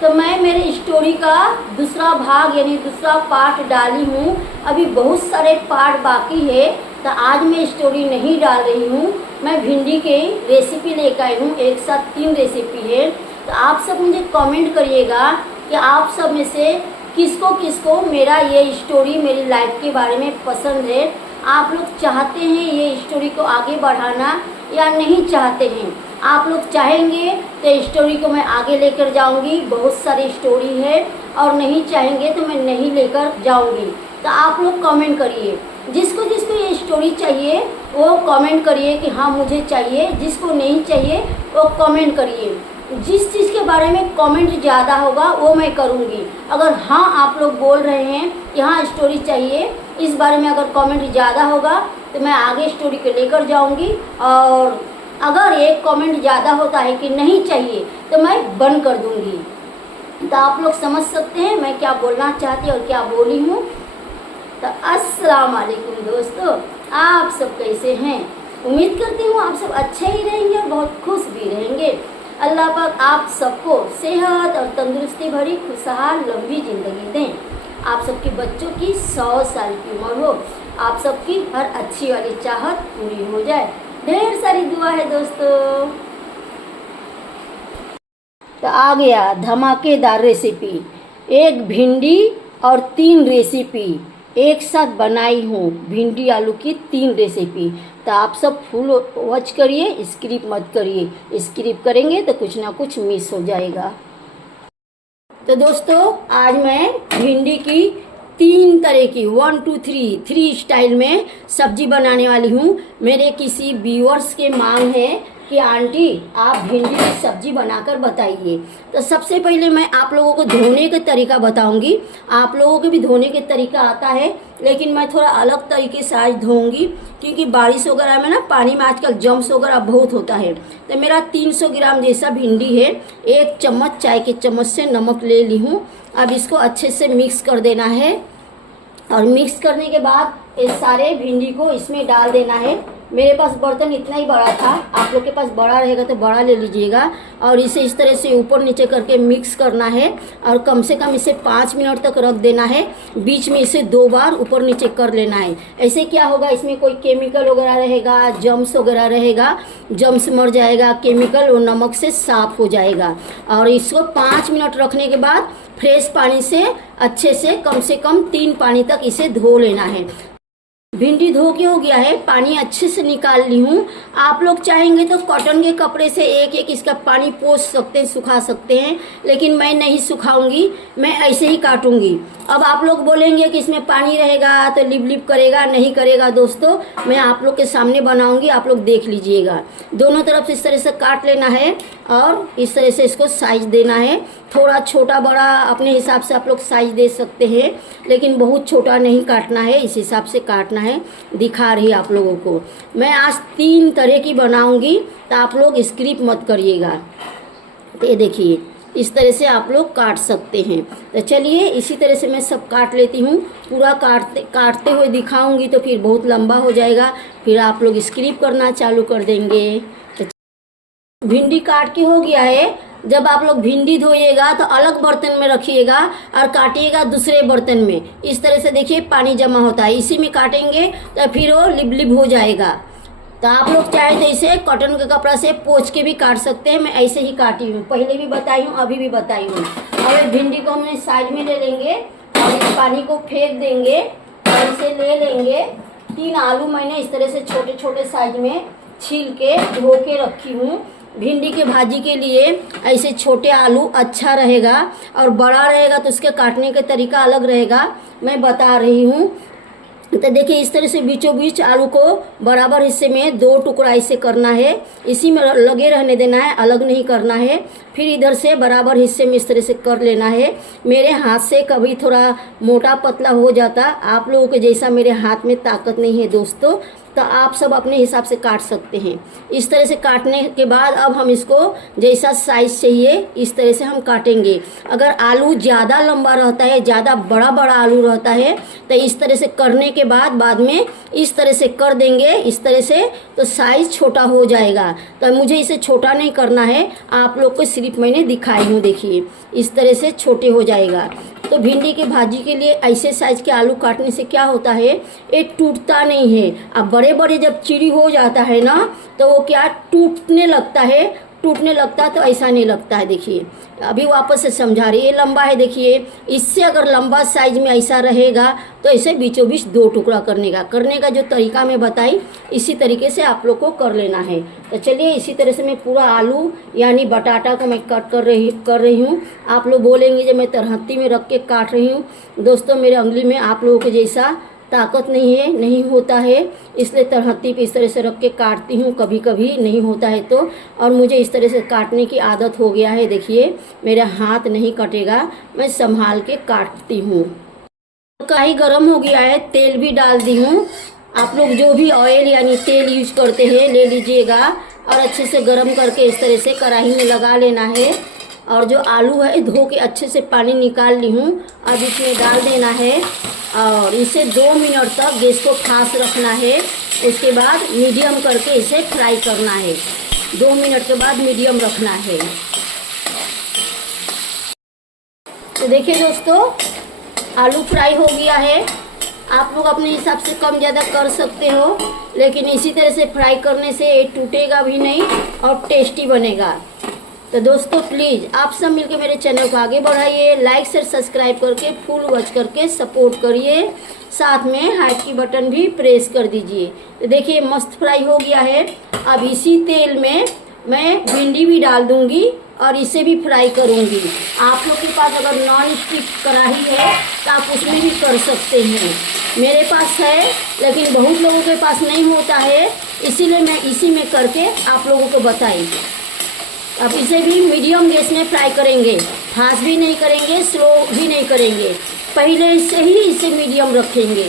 तो मैं मेरे स्टोरी का दूसरा भाग यानी दूसरा पार्ट डाली हूँ। अभी बहुत सारे पार्ट बाकी है, तो आज मैं स्टोरी नहीं डाल रही हूँ। मैं भिंडी के रेसिपी लेकर आई हूँ, एक साथ 3 रेसिपी है। तो आप सब मुझे कमेंट करिएगा कि आप सब में से किसको किसको मेरा ये स्टोरी मेरी लाइफ के बारे में पसंद है। आप लोग चाहते हैं ये स्टोरी को आगे बढ़ाना या नहीं चाहते हैं। आप लोग चाहेंगे तो स्टोरी को मैं आगे लेकर जाऊंगी, बहुत सारी स्टोरी है, और नहीं चाहेंगे तो मैं नहीं लेकर जाऊंगी। तो आप लोग कमेंट करिए, जिसको जिसको ये स्टोरी चाहिए वो कमेंट करिए कि हाँ मुझे चाहिए, जिसको नहीं चाहिए वो कमेंट करिए। जिस चीज़ के बारे में कमेंट ज़्यादा होगा वो मैं करूँगी। अगर हाँ आप लोग बोल रहे हैं कि हाँ स्टोरी चाहिए, इस बारे में अगर कमेंट ज़्यादा होगा तो मैं आगे स्टोरी को लेकर जाऊँगी। और अगर एक कमेंट ज़्यादा होता है कि नहीं चाहिए तो मैं बंद कर दूँगी। तो आप लोग समझ सकते हैं मैं क्या बोलना चाहती और क्या बोली हूँ। तो अस्सलाम वालेकुम दोस्तों, आप सब कैसे हैं? उम्मीद करती हूँ आप सब अच्छे ही रहेंगे और बहुत खुश भी रहेंगे। अल्लाह पाक आप सबको सेहत और तंदुरुस्ती भरी खुशहाल लंबी ज़िंदगी दें। आप सबके बच्चों की 100 साल की उम्र हो, आप सबकी हर अच्छी वाली चाहत पूरी हो जाए। ढेर सारी दुआ है दोस्तों। तो आ गया धमाकेदार रेसिपी। एक भिंडी और 3 रेसिपी एक साथ बनाई हूँ, भिंडी आलू की 3 रेसिपी। तो आप सब फुल वॉच करिए, स्किप मत करिए। स्किप करेंगे तो कुछ ना कुछ मिस हो जाएगा। तो दोस्तों आज मैं भिंडी की 3 तरह की 1 2 3 स्टाइल में सब्जी बनाने वाली हूँ। मेरे किसी व्यूअर्स के मांग है कि आंटी आप भिंडी की सब्जी बनाकर बताइए। तो सबसे पहले मैं आप लोगों को धोने का तरीका बताऊंगी। आप लोगों को भी धोने का तरीका आता है, लेकिन मैं थोड़ा अलग तरीके से आज धोऊंगी, क्योंकि बारिश वगैरह में ना पानी में आजकल जम्स वगैरह बहुत होता है। तो मेरा 300 ग्राम जैसा भिंडी है। 1 चम्मच चाय के चम्मच से नमक ले ली हूँ। अब इसको अच्छे से मिक्स कर देना है, और मिक्स करने के बाद इस सारे भिंडी को इसमें डाल देना है। मेरे पास बर्तन इतना ही बड़ा था, आप लोग के पास बड़ा रहेगा तो बड़ा ले लीजिएगा। और इसे इस तरह से ऊपर नीचे करके मिक्स करना है, और कम से कम इसे 5 मिनट तक रख देना है। बीच में इसे 2 बार ऊपर नीचे कर लेना है। ऐसे क्या होगा, इसमें कोई केमिकल वगैरह रहेगा, जम्स वगैरह रहेगा, जम्स मर जाएगा, केमिकल और नमक से साफ हो जाएगा। और इसको 5 मिनट रखने के बाद फ्रेश पानी से अच्छे से कम 3 पानी तक इसे धो लेना है। भिंडी धो के हो गया है, पानी अच्छे से निकाल ली हूँ। आप लोग चाहेंगे तो कॉटन के कपड़े से एक एक इसका पानी पोंछ सकते हैं, सुखा सकते हैं, लेकिन मैं नहीं सुखाऊंगी, मैं ऐसे ही काटूंगी। अब आप लोग बोलेंगे कि इसमें पानी रहेगा तो लिप लिप करेगा, नहीं करेगा। दोस्तों मैं आप लोग के सामने बनाऊंगी, आप लोग देख लीजिएगा। दोनों तरफ से इस तरह से काट लेना है, और इस तरह से इसको साइज देना है। थोड़ा छोटा बड़ा अपने हिसाब से आप लोग साइज दे सकते हैं, लेकिन बहुत छोटा नहीं काटना है, इस हिसाब से काटना है। दिखा रही आप लोगों को। मैं आज 3 तरह की बनाऊंगी, तो आप लोग स्किप मत करिएगा। तो ये देखिए इस तरह से आप लोग काट सकते हैं। तो चलिए इसी तरह से मैं सब काट लेती हूँ। पूरा काटते हुए दिखाऊंगी तो फिर बहुत लंबा हो जाएगा, फिर आप लोग स्किप करना चालू कर देंगे। तो भिंडी काट के हो गया है। जब आप लोग भिंडी धोइएगा तो अलग बर्तन में रखिएगा और काटिएगा दूसरे बर्तन में। इस तरह से देखिए पानी जमा होता है, इसी में काटेंगे तो फिर वो लिप लिप हो जाएगा। तो आप लोग चाहे तो इसे कॉटन के कपड़ा से पोंछ के भी काट सकते हैं। मैं ऐसे ही काटी हूँ, पहले भी बताई हूँ, अभी भी बताई हूँ। और भिंडी को हमने साइड में ले लेंगे और इस पानी को फेंक देंगे और इसे ले लेंगे। 3 आलू मैंने इस तरह से छोटे छोटे साइज में छील के धो के रखी हूँ। भिंडी के भाजी के लिए ऐसे छोटे आलू अच्छा रहेगा, और बड़ा रहेगा तो उसके काटने का तरीका अलग रहेगा, मैं बता रही हूँ। तो देखिए इस तरह से बीचों बीच आलू को बराबर हिस्से में 2 टुकड़ा इसे करना है, इसी में लगे रहने देना है, अलग नहीं करना है। फिर इधर से बराबर हिस्से में इस तरह से कर लेना है। मेरे हाथ से कभी थोड़ा मोटा पतला हो जाता, आप लोगों के जैसा मेरे हाथ में ताकत नहीं है दोस्तों, तो आप सब अपने हिसाब से काट सकते हैं। इस तरह से काटने के बाद अब हम इसको जैसा साइज चाहिए इस तरह से हम काटेंगे। अगर आलू ज़्यादा लंबा रहता है, ज़्यादा बड़ा बड़ा आलू रहता है, तो इस तरह से करने के बाद में इस तरह से कर देंगे इस तरह से, तो साइज़ छोटा हो जाएगा। तो मुझे इसे छोटा नहीं करना है, आप लोग को सिर्फ मैंने दिखाई हूँ। देखिए इस तरह से छोटे हो जाएगा। तो भिंडी की भाजी के लिए ऐसे साइज के आलू काटने से क्या होता है, ये टूटता नहीं है। अब बड़े बड़े जब चिड़ी हो जाता है ना, तो वो क्या टूटने लगता है, तो ऐसा नहीं लगता है। देखिए अभी वापस से समझा रही, ये लंबा है, देखिए इससे अगर लंबा साइज में ऐसा रहेगा तो ऐसे बीचों बीच 2 टुकड़ा करने का जो तरीका मैं बताई, इसी तरीके से आप लोग को कर लेना है। तो चलिए इसी तरह से मैं पूरा आलू यानी बटाटा को मैं कट कर रही हूँ। आप लोग बोलेंगे जो मैं तरहत्ती में रख के काट रही हूँ। दोस्तों मेरे उंगली में आप लोगों के जैसा ताकत नहीं होता है, इसलिए तरहत्ती पे इस तरह से रख के काटती हूँ। कभी कभी नहीं होता है तो, और मुझे इस तरह से काटने की आदत हो गया है। देखिए मेरा हाथ नहीं कटेगा, मैं संभाल के काटती हूँ। कढ़ाई गरम हो गया है, तेल भी डाल दी हूँ। आप लोग जो भी ऑयल यानी तेल यूज करते हैं ले लीजिएगा और अच्छे से गरम करके इस तरह से कढ़ाई में लगा लेना है। और जो आलू है धो के अच्छे से पानी निकाल ली हूँ, अब इसमें डाल देना है और इसे 2 मिनट तक गैस को फास्ट रखना है। उसके बाद मीडियम करके इसे फ्राई करना है। 2 मिनट के बाद मीडियम रखना है। तो देखिए दोस्तों आलू फ्राई हो गया है। आप लोग अपने हिसाब से कम ज़्यादा कर सकते हो, लेकिन इसी तरह से फ्राई करने से ये टूटेगा भी नहीं और टेस्टी बनेगा। तो दोस्तों प्लीज़ आप सब मिलके मेरे चैनल को आगे बढ़ाइए, लाइक शेयर सब्सक्राइब करके फुल वॉच करके सपोर्ट करिए, साथ में हार्ट की बटन भी प्रेस कर दीजिए। तो देखिए मस्त फ्राई हो गया है। अब इसी तेल में मैं भिंडी भी डाल दूंगी और इसे भी फ्राई करूंगी। आप लोग के पास अगर नॉन स्टिक कढ़ाई है तो आप उसमें भी कर सकते हैं। मेरे पास है लेकिन बहुत लोगों के पास नहीं होता है, इसीलिए मैं इसी में करके आप लोगों को बताई। अब इसे भी मीडियम गैस में फ्राई करेंगे, फास्ट भी नहीं करेंगे, स्लो भी नहीं करेंगे, पहले से ही इसे मीडियम रखेंगे।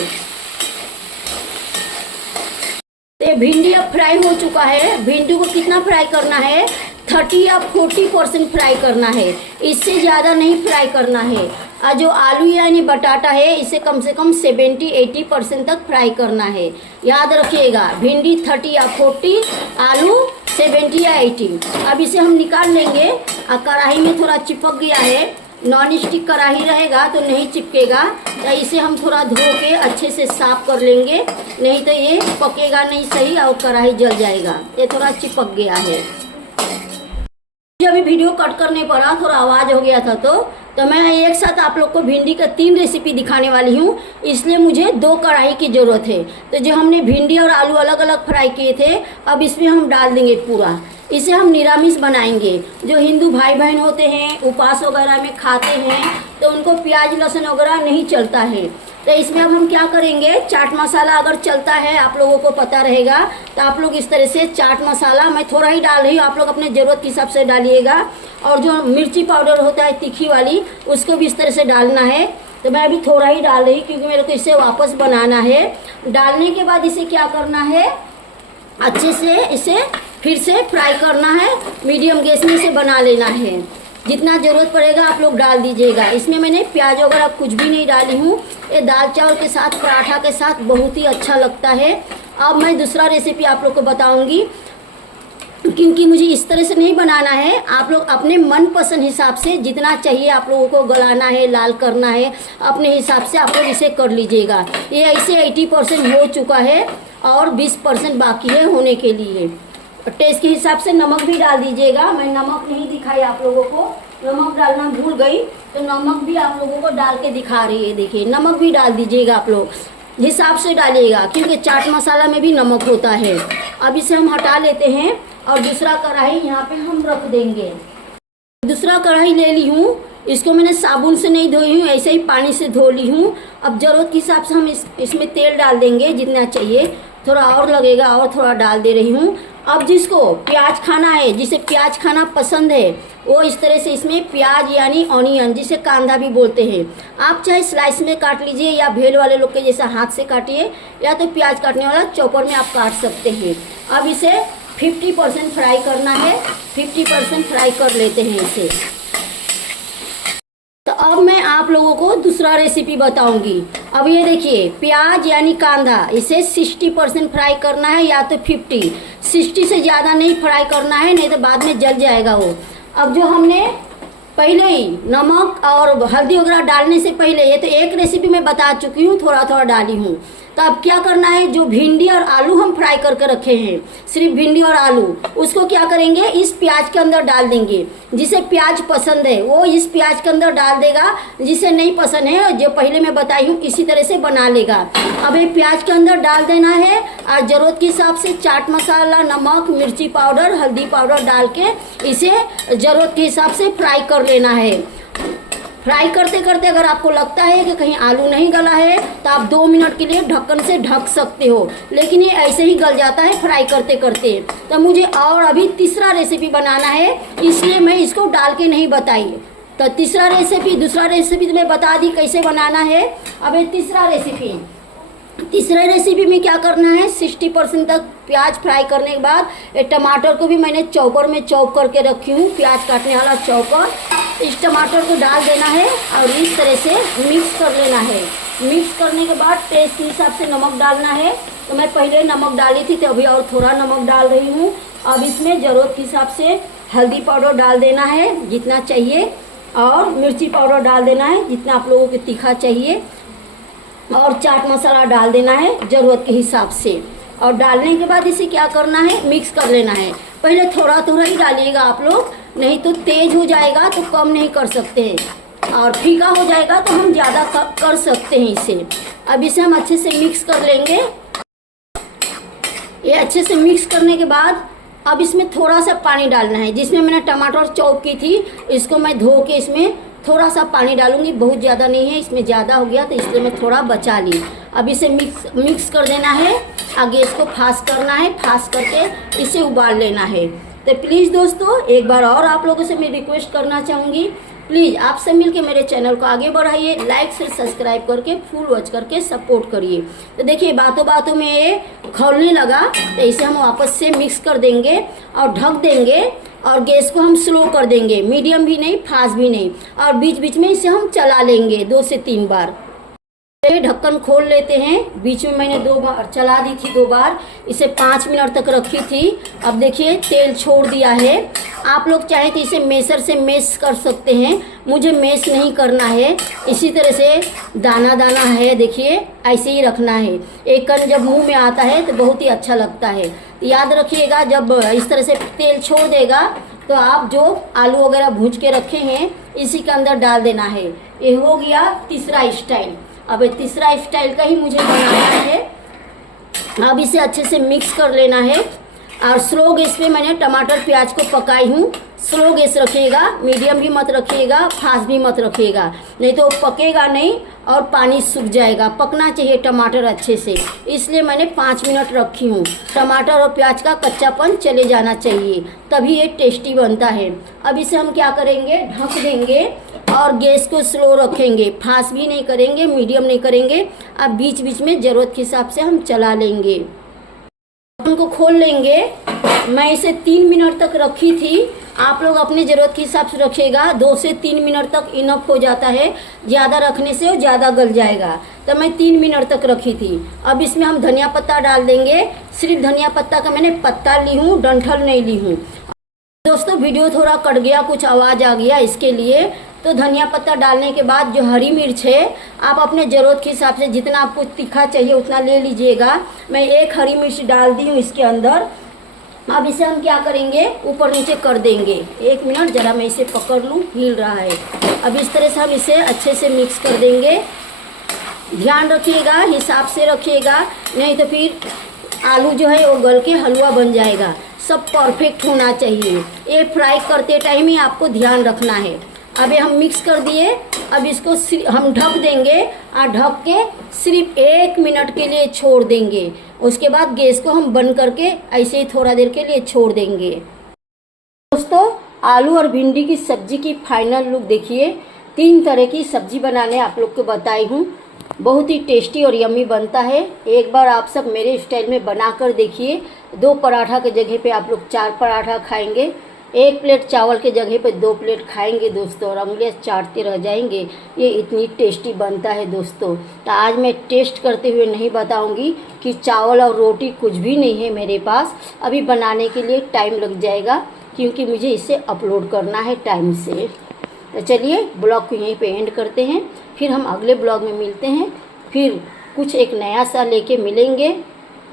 ये भिंडी अब फ्राई हो चुका है। भिंडी को कितना फ्राई करना है, 30 या 40% फ्राई करना है, इससे ज़्यादा नहीं फ्राई करना है। और जो आलू यानी बटाटा है इसे कम से कम 70-80% तक फ्राई करना है। याद रखिएगा भिंडी 30 या 40, आलू 70 या 80। अब इसे हम निकाल लेंगे। और कढ़ाई में थोड़ा चिपक गया है, नॉन स्टिक कढ़ाई रहेगा तो नहीं चिपकेगा, तो इसे हम थोड़ा धो के अच्छे से साफ कर लेंगे, नहीं तो ये पकेगा नहीं सही और कढ़ाई जल जाएगा। ये थोड़ा चिपक गया है। जब वीडियो कट करने पड़ा थोड़ा आवाज़ हो गया था तो मैं एक साथ आप लोग को भिंडी का 3 रेसिपी दिखाने वाली हूँ, इसलिए मुझे 2 कढ़ाई की ज़रूरत है। तो जो हमने भिंडी और आलू अलग अलग फ्राई किए थे अब इसमें हम डाल देंगे पूरा। इसे हम निरामिष बनाएंगे। जो हिंदू भाई बहन होते हैं उपवास वगैरह में खाते हैं तो उनको प्याज लहसुन वगैरह नहीं चलता है। तो इसमें अब हम क्या करेंगे, चाट मसाला अगर चलता है आप लोगों को पता रहेगा तो आप लोग इस तरह से चाट मसाला मैं थोड़ा ही डाल रही हूँ, आप लोग अपने ज़रूरत के हिसाब से डालिएगा। और जो मिर्ची पाउडर होता है तीखी वाली उसको भी इस तरह से डालना है। तो मैं अभी थोड़ा ही डाल रही क्योंकि मेरे को इसे वापस बनाना है। डालने के बाद इसे क्या करना है, अच्छे से इसे फिर से फ्राई करना है, मीडियम गैस में इसे बना लेना है। जितना ज़रूरत पड़ेगा आप लोग डाल दीजिएगा। इसमें मैंने प्याज वगैरह कुछ भी नहीं डाली हूँ। ये दाल चावल के साथ पराठा के साथ बहुत ही अच्छा लगता है। अब मैं दूसरा रेसिपी आप लोग को बताऊँगी, क्योंकि मुझे इस तरह से नहीं बनाना है। आप लोग अपने मनपसंद हिसाब से जितना चाहिए आप लोगों को गलाना है, लाल करना है, अपने हिसाब से आप लोग इसे कर लीजिएगा। ये ऐसे 80% हो चुका है और 20% बाकी है होने के लिए। टेस्ट के हिसाब से नमक भी डाल दीजिएगा। मैं नमक नहीं दिखाई आप लोगों को, नमक डालना भूल गई, तो नमक भी आप लोगों को डाल के दिखा रही है। देखिए नमक भी डाल दीजिएगा, आप लोग हिसाब से डालिएगा क्योंकि चाट मसाला में भी नमक होता है। अब इसे हम हटा लेते हैं और दूसरा कढ़ाई यहाँ पे हम रख देंगे। दूसरा कढ़ाई ले ली हूँ, इसको मैंने साबुन से नहीं धोई हूँ, ऐसे ही पानी से धो ली हूँ। अब ज़रूरत के हिसाब से हम इसमें तेल डाल देंगे जितना चाहिए, थोड़ा और लगेगा और थोड़ा डाल दे रही हूँ। अब जिसको प्याज खाना है, जिसे प्याज खाना पसंद है, वो इस तरह से इसमें प्याज यानी ऑनियन, जिसे कांदा भी बोलते हैं, आप चाहे स्लाइस में काट लीजिए या भेल वाले लोग के जैसा हाथ से काटिए, या तो प्याज काटने वाला चॉपर में आप काट सकते हैं। अब इसे 50% फ्राई करना है, 50% फ्राई कर लेते हैं इसे। तो अब मैं आप लोगों को दूसरा रेसिपी बताऊंगी। अब ये देखिए, प्याज यानी कांदा, इसे 60% फ्राई करना है या तो 50। 60 से ज़्यादा नहीं फ्राई करना है, नहीं तो बाद में जल जाएगा वो। अब जो हमने पहले ही नमक और हल्दी वगैरह डालने से पहले, ये तो एक रेसिपी मैं बता चुकी हूँ, थोड़ा थोड़ा डाली हूँ। तो अब क्या करना है, जो भिंडी और आलू हम फ्राई करके रखे हैं, सिर्फ भिंडी और आलू, उसको क्या करेंगे, इस प्याज के अंदर डाल देंगे। जिसे प्याज पसंद है वो इस प्याज के अंदर डाल देगा, जिसे नहीं पसंद है, जो पहले मैं बताई हूँ, इसी तरह से बना लेगा। अब ये प्याज के अंदर डाल देना है और ज़रूरत के हिसाब से चाट मसाला, नमक, मिर्ची पाउडर, हल्दी पाउडर डाल के इसे ज़रूरत के हिसाब से फ्राई कर लेना है। फ्राई करते करते अगर आपको लगता है कि कहीं आलू नहीं गला है, तो आप 2 मिनट के लिए ढक्कन से ढक सकते हो, लेकिन ये ऐसे ही गल जाता है फ्राई करते करते। तो मुझे और अभी तीसरा रेसिपी बनाना है, इसलिए मैं इसको डाल के नहीं बताई। तो दूसरा रेसिपी तो मैं बता दी कैसे बनाना है। अब ये तीसरे रेसिपी में क्या करना है, 60% तक प्याज फ्राई करने के बाद ये टमाटर को भी मैंने चॉपर में चॉप करके रखी हूँ, प्याज काटने वाला चॉपर। इस टमाटर को डाल देना है और इस तरह से मिक्स कर लेना है। मिक्स करने के बाद टेस्ट के हिसाब से नमक डालना है। तो मैं पहले नमक डाली थी, तो अभी और थोड़ा नमक डाल रही हूँ। अब इसमें ज़रूरत के हिसाब से हल्दी पाउडर डाल देना है जितना चाहिए, और मिर्ची पाउडर डाल देना है जितना आप लोगों को तीखा चाहिए, और चाट मसाला डाल देना है ज़रूरत के हिसाब से। और डालने के बाद इसे क्या करना है, मिक्स कर लेना है। पहले थोड़ा थोड़ा ही डालिएगा आप लोग, नहीं तो तेज हो जाएगा तो कम नहीं कर सकते हैं, और फीका हो जाएगा तो हम ज़्यादा कर सकते हैं इसे। अब इसे हम अच्छे से मिक्स कर लेंगे। ये अच्छे से मिक्स करने के बाद अब इसमें थोड़ा सा पानी डालना है। जिसमें मैंने टमाटर चॉप की थी, इसको मैं धो के इसमें थोड़ा सा पानी डालूंगी, बहुत ज़्यादा नहीं है, इसमें ज़्यादा हो गया तो इसलिए मैं थोड़ा बचा ली। अब इसे मिक्स कर देना है, आगे इसको फास्ट करना है, फास्ट करके इसे उबाल लेना है। तो प्लीज़ दोस्तों, एक बार और आप लोगों से मैं रिक्वेस्ट करना चाहूँगी, प्लीज़ आपसे मिलके मेरे चैनल को आगे बढ़ाइए, लाइक से सब्सक्राइब करके फुल वॉच करके सपोर्ट करिए। तो देखिए, बातों बातों में ये खौलने लगा, तो इसे हम वापस से मिक्स कर देंगे और ढक देंगे, और गैस को हम स्लो कर देंगे, मीडियम भी नहीं, फास्ट भी नहीं, और बीच बीच में इसे हम चला लेंगे 2 से 3 बार। ढक्कन खोल लेते हैं। बीच में मैंने 2 बार चला दी थी, 2 बार, इसे 5 मिनट तक रखी थी। अब देखिए तेल छोड़ दिया है। आप लोग चाहे तो इसे मेसर से मेस कर सकते हैं, मुझे मेस नहीं करना है, इसी तरह से दाना दाना है, देखिए ऐसे ही रखना है। एक कण जब मुंह में आता है तो बहुत ही अच्छा लगता है। याद रखिएगा, जब इस तरह से तेल छोड़ देगा तो आप जो आलू वगैरह भूज के रखे हैं इसी के अंदर डाल देना है। ये हो गया तीसरा स्टाइल। अब तीसरा स्टाइल का ही मुझे बनाना है। अब इसे अच्छे से मिक्स कर लेना है, और स्लो गैस पे मैंने टमाटर प्याज को पकाई हूँ। स्लो गैस रखिएगा, मीडियम भी मत रखिएगा, फास्ट भी मत रखिएगा, नहीं तो पकेगा नहीं और पानी सूख जाएगा। पकना चाहिए टमाटर अच्छे से, इसलिए मैंने 5 मिनट रखी हूँ। टमाटर और प्याज का कच्चापन चले जाना चाहिए, तभी ये टेस्टी बनता है। अब इसे हम क्या करेंगे, ढक देंगे और गैस को स्लो रखेंगे, फास्ट भी नहीं करेंगे, मीडियम नहीं करेंगे। अब बीच बीच में ज़रूरत के हिसाब से हम चला लेंगे। उनको खोल लेंगे। मैं इसे 3 मिनट तक रखी थी, आप लोग अपनी ज़रूरत के हिसाब से रखिएगा। 2 से 3 मिनट तक इनफ हो जाता है, ज़्यादा रखने से ज़्यादा गल जाएगा। तो मैं 3 मिनट तक रखी थी। अब इसमें हम धनिया पत्ता डाल देंगे। सिर्फ धनिया पत्ता का मैंने पत्ता ली हूँ, डंठल नहीं ली हूँ। दोस्तों वीडियो थोड़ा कट गया, कुछ आवाज़ आ गया, इसके लिए। तो धनिया पत्ता डालने के बाद जो हरी मिर्च है, आप अपने ज़रूरत के हिसाब से जितना आपको तीखा चाहिए उतना ले लीजिएगा। मैं 1 हरी मिर्च डाल दी हूँ इसके अंदर। अब इसे हम क्या करेंगे, ऊपर नीचे कर देंगे। 1 मिनट जरा मैं इसे पकड़ लूँ, हिल रहा है। अब इस तरह से हम इसे अच्छे से मिक्स कर देंगे। ध्यान रखिएगा, हिसाब से रखिएगा, नहीं तो फिर आलू जो है वो गल के हलवा बन जाएगा। सब परफेक्ट होना चाहिए, ये फ्राई करते टाइम ही आपको ध्यान रखना है। अभी हम मिक्स कर दिए। अब इसको हम ढक देंगे और ढक के सिर्फ 1 मिनट के लिए छोड़ देंगे। उसके बाद गैस को हम बंद करके ऐसे ही थोड़ा देर के लिए छोड़ देंगे। दोस्तों, आलू और भिंडी की सब्जी की फाइनल लुक देखिए। 3 तरह की सब्जी बनाने आप लोग को बताई हूँ। बहुत ही टेस्टी और यम्मी बनता है। एक बार आप सब मेरे स्टाइल में बना कर देखिए। 2 पराठा के जगह पे आप लोग 4 पराठा खाएंगे। 1 प्लेट चावल के जगह पे 2 प्लेट खाएंगे दोस्तों, और उंगलियां चाटते रह जाएंगे। ये इतनी टेस्टी बनता है दोस्तों। तो आज मैं टेस्ट करते हुए नहीं बताऊंगी कि चावल और रोटी कुछ भी नहीं है मेरे पास। अभी बनाने के लिए टाइम लग जाएगा, क्योंकि मुझे इसे अपलोड करना है टाइम से। तो चलिए ब्लॉग को यहीं पे एंड करते हैं। फिर हम अगले ब्लॉग में मिलते हैं। फिर कुछ एक नया सा लेके मिलेंगे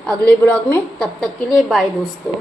अगले ब्लॉग में। तब तक के लिए बाय दोस्तों।